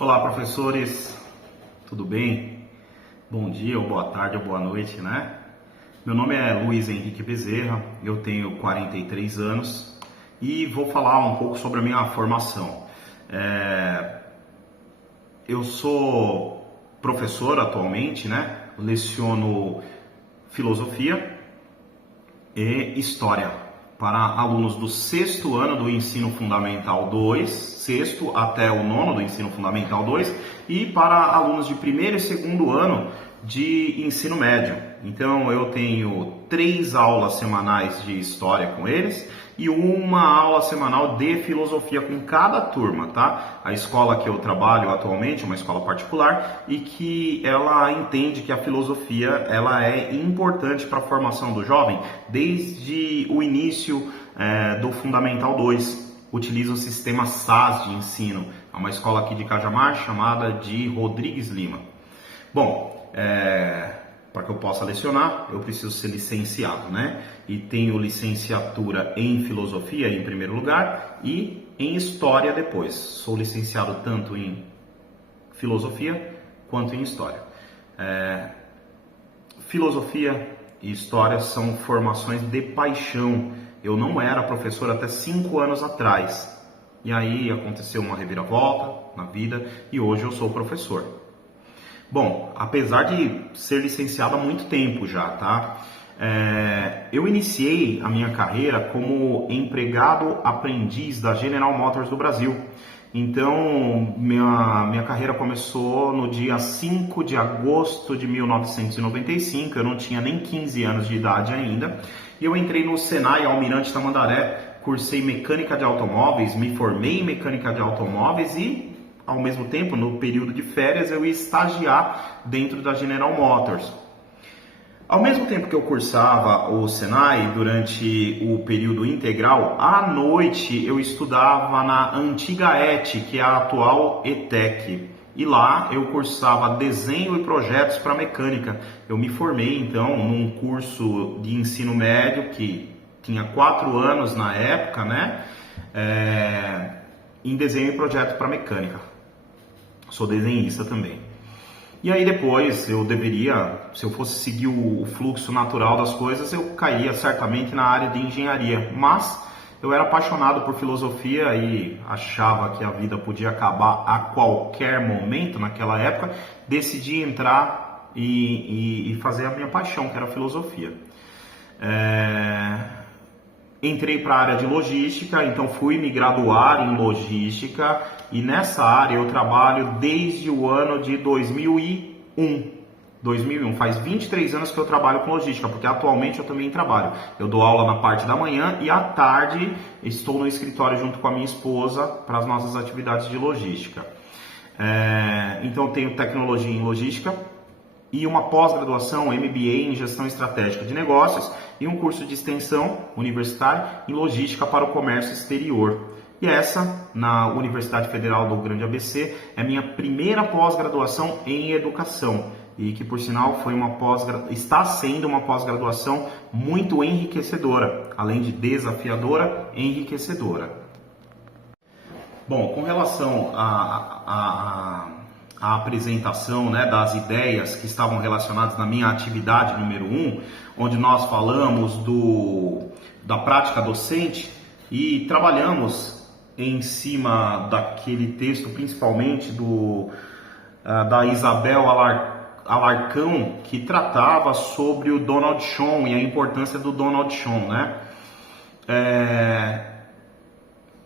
Olá, professores, tudo bem? Bom dia, ou boa tarde, ou boa noite, né? Meu nome é Luiz Henrique Bezerra, eu tenho 43 anos e vou falar um pouco sobre a minha formação. Eu sou professor atualmente, né? Leciono filosofia e história para alunos do sexto ano do ensino fundamental 2, sexto até o nono do ensino fundamental 2, e para alunos de primeiro e segundo ano de ensino médio. Então eu tenho 3 aulas semanais de história com eles e uma aula semanal de filosofia com cada turma, tá? A escola que eu trabalho atualmente é uma escola particular e que ela entende que a filosofia ela é importante para a formação do jovem desde o início do Fundamental 2. Utiliza o sistema SAS de ensino. É uma escola aqui de Cajamar chamada de Rodrigues Lima. Bom, para que eu possa lecionar, eu preciso ser licenciado, né? E tenho licenciatura em filosofia em primeiro lugar e em história depois. Sou licenciado tanto em filosofia quanto em história. Filosofia e história são formações de paixão. Eu não era professor até 5 anos atrás. E aí aconteceu uma reviravolta na vida e hoje eu sou professor. Bom, apesar de ser licenciado há muito tempo já, tá? Eu iniciei a minha carreira como empregado aprendiz da General Motors do Brasil. Então, minha carreira começou no dia 5 de agosto de 1995, eu não tinha nem 15 anos de idade ainda. E eu entrei no Senai Almirante Tamandaré, cursei mecânica de automóveis, me formei em mecânica de automóveis e, ao mesmo tempo, no período de férias, eu ia estagiar dentro da General Motors. Ao mesmo tempo que eu cursava o Senai, durante o período integral, à noite eu estudava na antiga ETE, que é a atual ETEC. E lá eu cursava desenho e projetos para mecânica. Eu me formei então num curso de ensino médio que tinha 4 anos na época, né? Em desenho e projeto para mecânica. Sou desenhista também. E aí depois eu deveria, se eu fosse seguir o fluxo natural das coisas, eu cairia certamente na área de engenharia. Mas eu era apaixonado por filosofia e achava que a vida podia acabar a qualquer momento naquela época. Decidi entrar e fazer a minha paixão, que era a filosofia. Entrei para a área de logística, então fui me graduar em logística e nessa área eu trabalho desde o ano de 2001, faz 23 anos que eu trabalho com logística, porque atualmente eu também trabalho. Eu dou aula na parte da manhã e à tarde estou no escritório junto com a minha esposa para as nossas atividades de logística. Então eu tenho tecnologia em logística e uma pós-graduação MBA em gestão estratégica de negócios e um curso de extensão universitário em logística para o comércio exterior. E essa, na Universidade Federal do Grande ABC, é minha primeira pós-graduação em educação e que, por sinal, está sendo uma pós-graduação muito enriquecedora, além de desafiadora, enriquecedora. Bom, com relação à apresentação, né, das ideias que estavam relacionadas na minha atividade número 1, onde nós falamos da prática docente e trabalhamos em cima daquele texto, principalmente da Isabel Alarcão, que tratava sobre o Donald Schoen e a importância do Donald Schoen, né?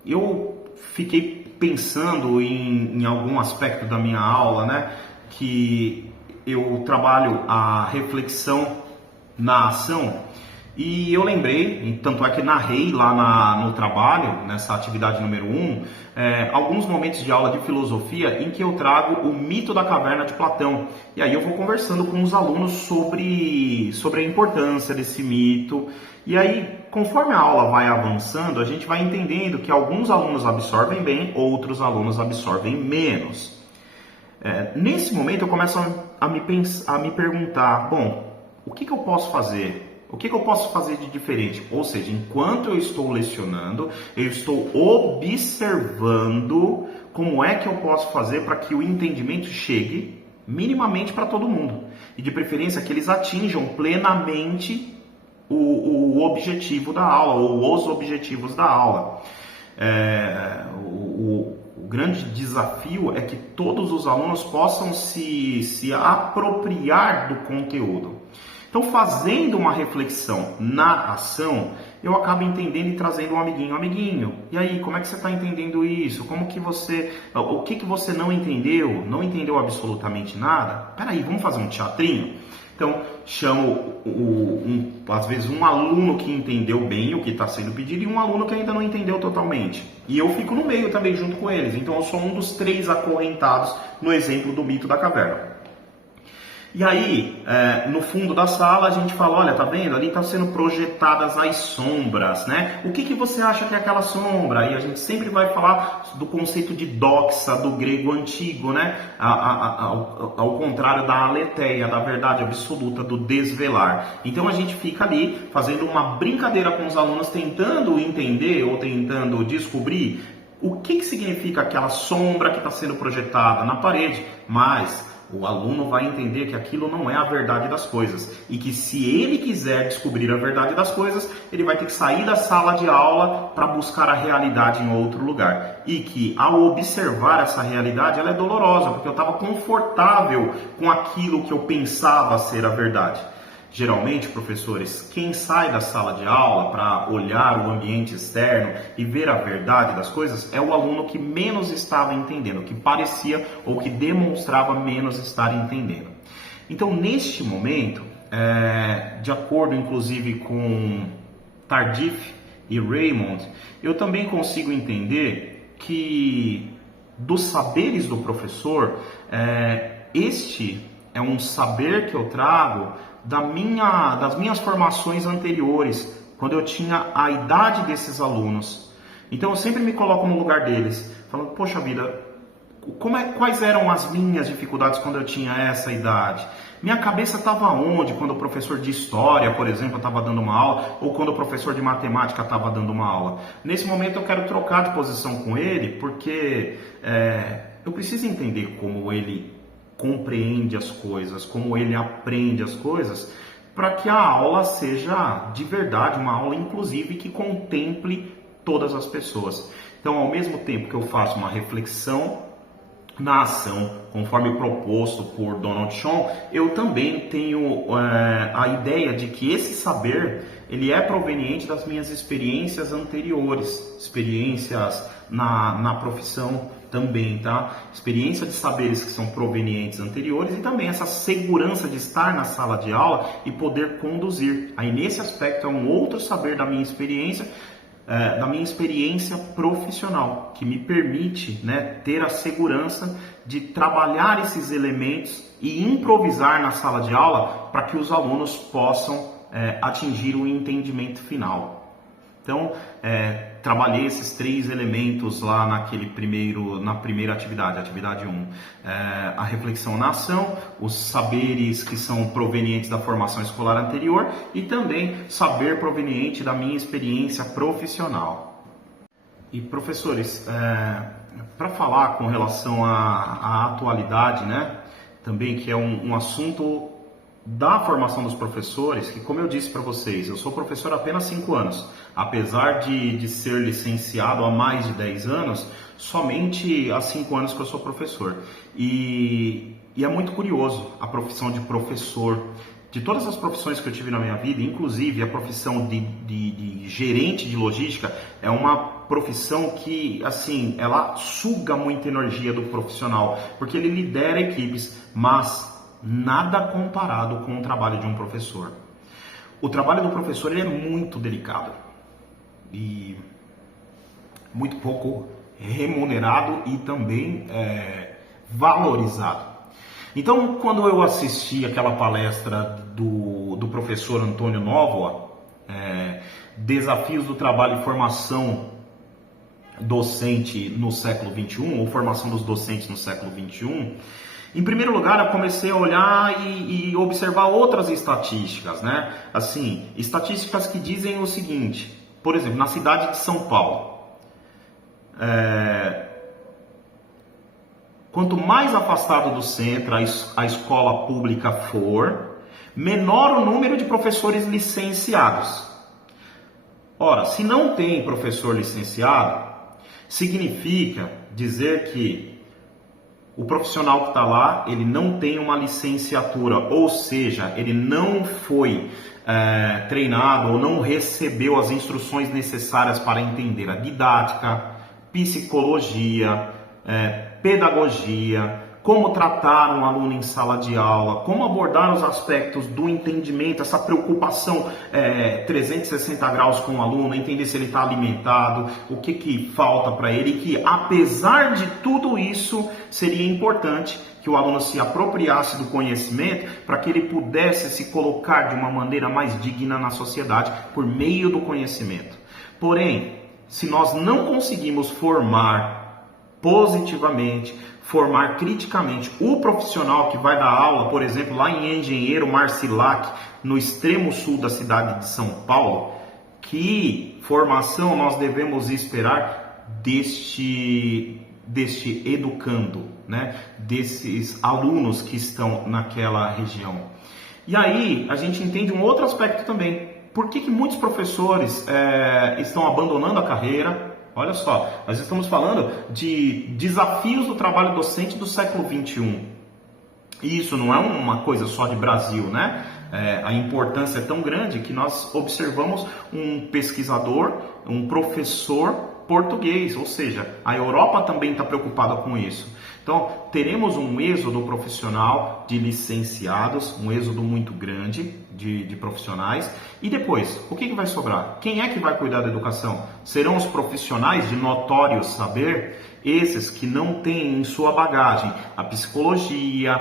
Eu fiquei pensando em algum aspecto da minha aula, né, que eu trabalho a reflexão na ação e eu lembrei, tanto é que narrei lá no trabalho, nessa atividade número 1, alguns momentos de aula de filosofia em que eu trago o mito da caverna de Platão. E aí eu vou conversando com os alunos sobre a importância desse mito. E aí, conforme a aula vai avançando, a gente vai entendendo que alguns alunos absorvem bem, outros alunos absorvem menos. Nesse momento eu começo a me perguntar, bom, o que eu posso fazer? O que eu posso fazer de diferente? Ou seja, enquanto eu estou lecionando, eu estou observando como é que eu posso fazer para que o entendimento chegue minimamente para todo mundo. E de preferência que eles atinjam plenamente o objetivo da aula, ou os objetivos da aula. O grande desafio é que todos os alunos possam se apropriar do conteúdo. Então, fazendo uma reflexão na ação, eu acabo entendendo e trazendo um amiguinho. E aí, como é que você está entendendo isso? O que você não entendeu? Não entendeu absolutamente nada? Peraí, vamos fazer um teatrinho? Então, chamo, às vezes, um aluno que entendeu bem o que está sendo pedido e um aluno que ainda não entendeu totalmente. E eu fico no meio também, junto com eles. Então, eu sou um dos 3 acorrentados no exemplo do mito da caverna. E aí, no fundo da sala, a gente fala, olha, tá vendo? Ali estão sendo projetadas as sombras, né? O que você acha que é aquela sombra? E a gente sempre vai falar do conceito de doxa, do grego antigo, né? Ao contrário da aletheia, da verdade absoluta, do desvelar. Então a gente fica ali fazendo uma brincadeira com os alunos, tentando entender ou tentando descobrir o que significa aquela sombra que está sendo projetada na parede, mas o aluno vai entender que aquilo não é a verdade das coisas e que se ele quiser descobrir a verdade das coisas, ele vai ter que sair da sala de aula para buscar a realidade em outro lugar. E que ao observar essa realidade, ela é dolorosa, porque eu estava confortável com aquilo que eu pensava ser a verdade. Geralmente, professores, quem sai da sala de aula para olhar o ambiente externo e ver a verdade das coisas é o aluno que menos estava entendendo, que parecia ou que demonstrava menos estar entendendo. Então, neste momento, de acordo inclusive com Tardif e Raymond, eu também consigo entender que dos saberes do professor, este é um saber que eu trago das minhas formações anteriores, quando eu tinha a idade desses alunos. Então eu sempre me coloco no lugar deles, falando, poxa vida, quais eram as minhas dificuldades quando eu tinha essa idade? Minha cabeça estava onde quando o professor de história, por exemplo, estava dando uma aula, ou quando o professor de matemática estava dando uma aula? Nesse momento eu quero trocar de posição com ele, porque eu preciso entender como ele compreende as coisas, como ele aprende as coisas, para que a aula seja de verdade, uma aula inclusive que contemple todas as pessoas. Então, ao mesmo tempo que eu faço uma reflexão na ação, conforme proposto por Donald Schoen, eu também tenho a ideia de que esse saber, ele é proveniente das minhas experiências anteriores, experiências na profissão também, tá? Experiência de saberes que são provenientes anteriores e também essa segurança de estar na sala de aula e poder conduzir. Aí nesse aspecto é um outro saber da minha experiência profissional, que me permite, né, ter a segurança de trabalhar esses elementos e improvisar na sala de aula para que os alunos possam atingir o entendimento final. Então, trabalhei esses 3 elementos lá na primeira atividade, atividade 1. A reflexão na ação, os saberes que são provenientes da formação escolar anterior e também saber proveniente da minha experiência profissional. E professores, para falar com relação à atualidade, né, também que é um assunto da formação dos professores, que como eu disse para vocês, eu sou professor há apenas 5 anos, apesar de ser licenciado há mais de 10 anos, somente há 5 anos que eu sou professor. E é muito curioso a profissão de professor. De todas as profissões que eu tive na minha vida, inclusive a profissão de gerente de logística, é uma profissão que, assim, ela suga muita energia do profissional, porque ele lidera equipes, mas nada comparado com o trabalho de um professor. O trabalho do professor ele é muito delicado e muito pouco remunerado e também valorizado. Então, quando eu assisti aquela palestra do professor Antônio Nóvoa, Desafios do Trabalho e Formação Docente no Século XXI, ou Formação dos Docentes no Século XXI, em primeiro lugar, eu comecei a olhar e observar outras estatísticas, né? Assim, estatísticas que dizem o seguinte, por exemplo, na cidade de São Paulo, Quanto mais afastado do centro a escola pública for, menor o número de professores licenciados. Ora, se não tem professor licenciado, significa dizer que o profissional que está lá, ele não tem uma licenciatura, ou seja, ele não foi treinado ou não recebeu as instruções necessárias para entender a didática, psicologia, pedagogia, como tratar um aluno em sala de aula, como abordar os aspectos do entendimento, essa preocupação 360 graus com o aluno, entender se ele está alimentado, o que falta para ele, e que apesar de tudo isso, seria importante que o aluno se apropriasse do conhecimento para que ele pudesse se colocar de uma maneira mais digna na sociedade por meio do conhecimento. Porém, se nós não conseguimos formar positivamente, formar criticamente o profissional que vai dar aula, por exemplo, lá em Engenheiro Marcilac, no extremo sul da cidade de São Paulo, que formação nós devemos esperar deste educando, né? Desses alunos que estão naquela região. E aí a gente entende um outro aspecto também. Por que muitos professores estão abandonando a carreira? Olha só, nós estamos falando de desafios do trabalho docente do século XXI. E isso não é uma coisa só de Brasil, né? A importância é tão grande que nós observamos um pesquisador, um professor português, ou seja, a Europa também está preocupada com isso. Então, teremos um êxodo profissional de licenciados, um êxodo muito grande de profissionais. E depois, o que vai sobrar? Quem é que vai cuidar da educação? Serão os profissionais de notório saber? Esses que não têm em sua bagagem a psicologia,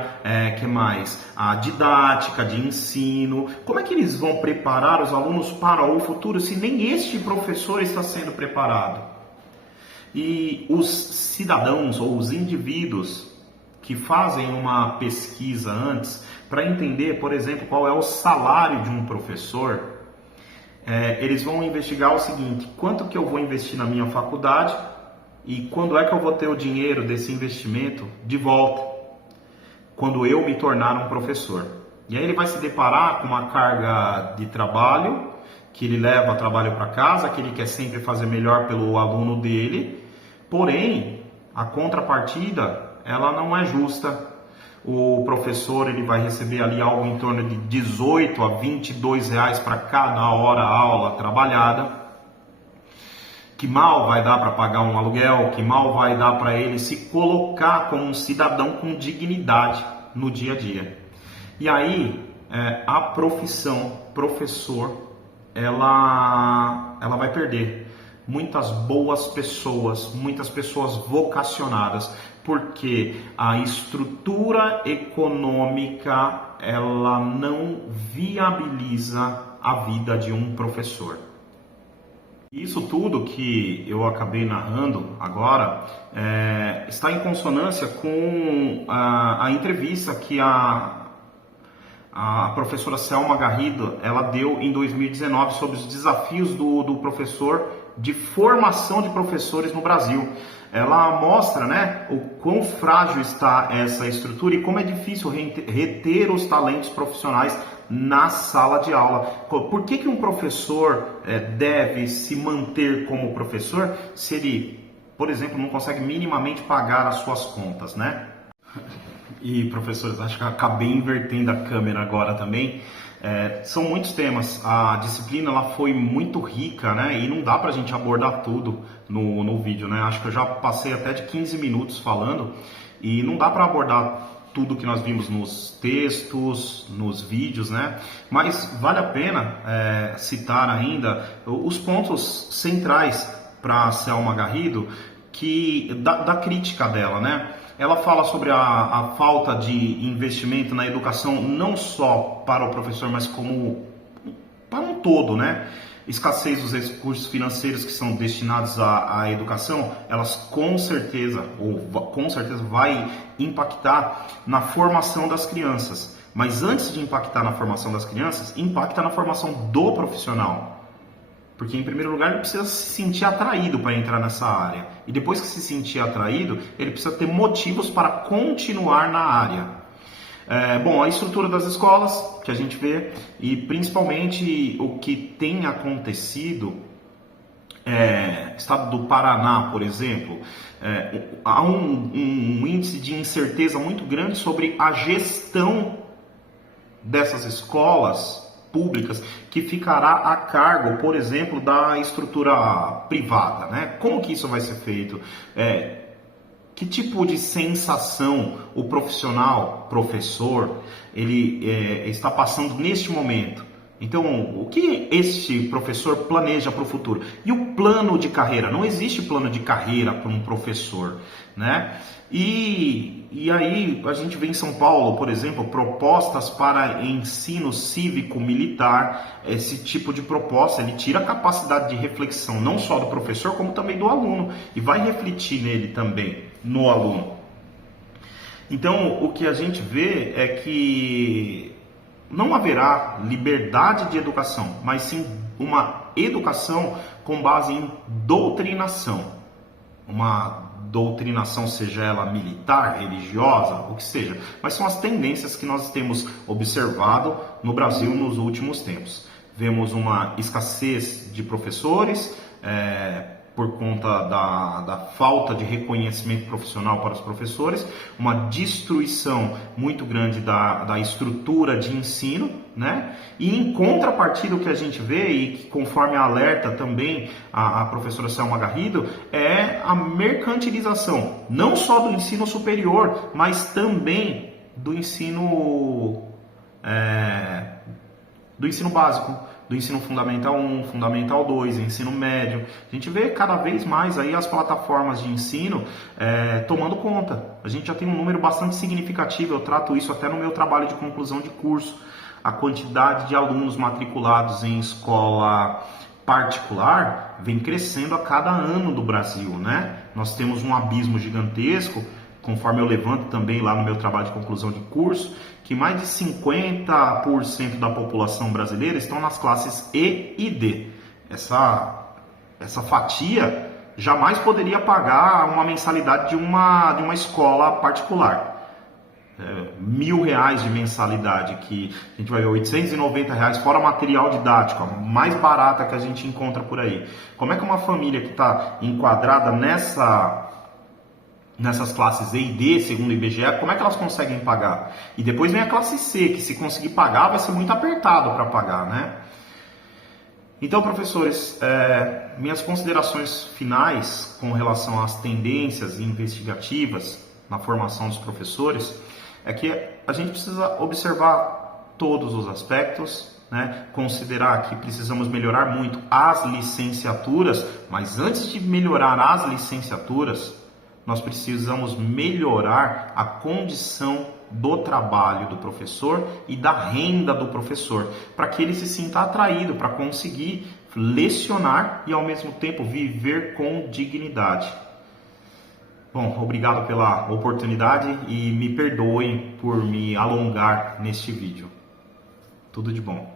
que mais? A didática de ensino. Como é que eles vão preparar os alunos para o futuro se nem este professor está sendo preparado? E os cidadãos ou os indivíduos que fazem uma pesquisa antes para entender, por exemplo, qual é o salário de um professor, eles vão investigar o seguinte: quanto que eu vou investir na minha faculdade e quando é que eu vou ter o dinheiro desse investimento de volta, quando eu me tornar um professor. E aí ele vai se deparar com uma carga de trabalho, que ele leva trabalho para casa, que ele quer sempre fazer melhor pelo aluno dele. Porém, a contrapartida, ela não é justa. O professor ele vai receber ali algo em torno de 18 a 22 reais para cada hora aula trabalhada, que mal vai dar para pagar um aluguel, que mal vai dar para ele se colocar como um cidadão com dignidade no dia a dia. E aí, a profissão professor, ela vai perder muitas boas pessoas, muitas pessoas vocacionadas, porque a estrutura econômica ela não viabiliza a vida de um professor. Isso tudo que eu acabei narrando agora está em consonância com a entrevista que a professora Selma Garrido ela deu em 2019 sobre os desafios do professor de formação de professores no Brasil. Ela mostra, né, o quão frágil está essa estrutura e como é difícil reter os talentos profissionais na sala de aula. Por que um professor deve se manter como professor se ele, por exemplo, não consegue minimamente pagar as suas contas, né? E professores, acho que eu acabei invertendo a câmera agora também. São muitos temas, a disciplina ela foi muito rica, né? E não dá pra gente abordar tudo no vídeo, né? Acho que eu já passei até de 15 minutos falando e não dá para abordar tudo que nós vimos nos textos, nos vídeos, né? Mas vale a pena citar ainda os pontos centrais para Selma Garrido, da crítica dela, né? Ela fala sobre a falta de investimento na educação, não só para o professor, mas como para um todo, né? Escassez dos recursos financeiros que são destinados à educação, elas com certeza vai impactar na formação das crianças. Mas antes de impactar na formação das crianças, impacta na formação do profissional. Porque, em primeiro lugar, ele precisa se sentir atraído para entrar nessa área. E depois que se sentir atraído, ele precisa ter motivos para continuar na área. Bom, a estrutura das escolas que a gente vê, e principalmente o que tem acontecido, estado do Paraná, por exemplo, há um índice de incerteza muito grande sobre a gestão dessas escolas públicas, que ficará a cargo, por exemplo, da estrutura privada, né? Como que isso vai ser feito? Que tipo de sensação o professor, ele está passando neste momento? Então, o que este professor planeja para o futuro? E o plano de carreira? Não existe plano de carreira para um professor, né? E aí a gente vê em São Paulo, por exemplo, propostas para ensino cívico-militar. Esse tipo de proposta, ele tira a capacidade de reflexão não só do professor, como também do aluno, e vai refletir nele também, no aluno. Então, o que a gente vê é que não haverá liberdade de educação, mas sim uma educação com base em doutrinação. Uma doutrinação, seja ela militar, religiosa, o que seja. Mas são as tendências que nós temos observado no Brasil nos últimos tempos. Vemos uma escassez de professores, por conta da falta de reconhecimento profissional para os professores, uma destruição muito grande da estrutura de ensino, né? E em contrapartida, o que a gente vê, e que conforme alerta também a professora Selma Garrido, é a mercantilização, não só do ensino superior, mas também do ensino básico, do ensino fundamental 1, fundamental 2, ensino médio. A gente vê cada vez mais aí as plataformas de ensino tomando conta. A gente já tem um número bastante significativo, eu trato isso até no meu trabalho de conclusão de curso. A quantidade de alunos matriculados em escola particular vem crescendo a cada ano do Brasil, né? Nós temos um abismo gigantesco, conforme eu levanto também lá no meu trabalho de conclusão de curso, que mais de 50% da população brasileira estão nas classes E e D. Essa fatia jamais poderia pagar uma mensalidade de uma escola particular. R$1.000 de mensalidade, que a gente vai ver R$890 fora material didático, a mais barata que a gente encontra por aí. Como é que uma família que está enquadrada nessas classes E e D, segundo o IBGE, como é que elas conseguem pagar? E depois vem a classe C, que se conseguir pagar vai ser muito apertado para pagar, né? Então, professores, minhas considerações finais com relação às tendências investigativas na formação dos professores é que a gente precisa observar todos os aspectos, né? Considerar que precisamos melhorar muito as licenciaturas, mas antes de melhorar as licenciaturas, nós precisamos melhorar a condição do trabalho do professor e da renda do professor, para que ele se sinta atraído para conseguir lecionar e ao mesmo tempo viver com dignidade. Bom, obrigado pela oportunidade e me perdoem por me alongar neste vídeo. Tudo de bom.